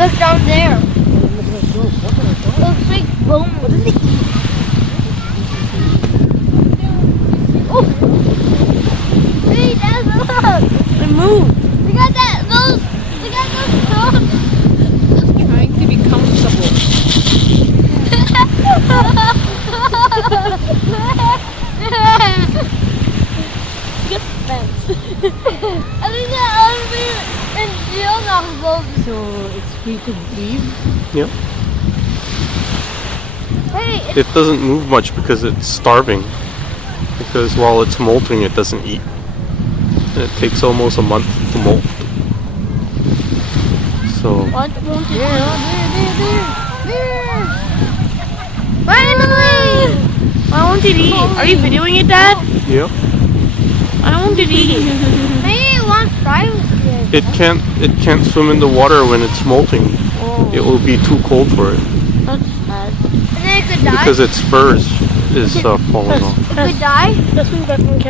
Look down there. Looks like bone. What is it? Oh! Hey, Dad, look! It moved. Look at that! Those dogs! Trying to be comfortable. Get the fence. I think that ought to be in jail now. So it's free to breathe. Yeah. Hey, It doesn't move much because it's starving. Because while it's molting, it doesn't eat. And it takes almost a month to molt. So what won't it there? Finally! Why won't it eat? Are you videoing it, Dad? yeah, Why won't it eat? Maybe it wants privacy. it can't swim in the water when it's molting. Oh, It will be too cold for it that's sad. And then it could die. because its fur is falling off. It could die. Let's move back on camera.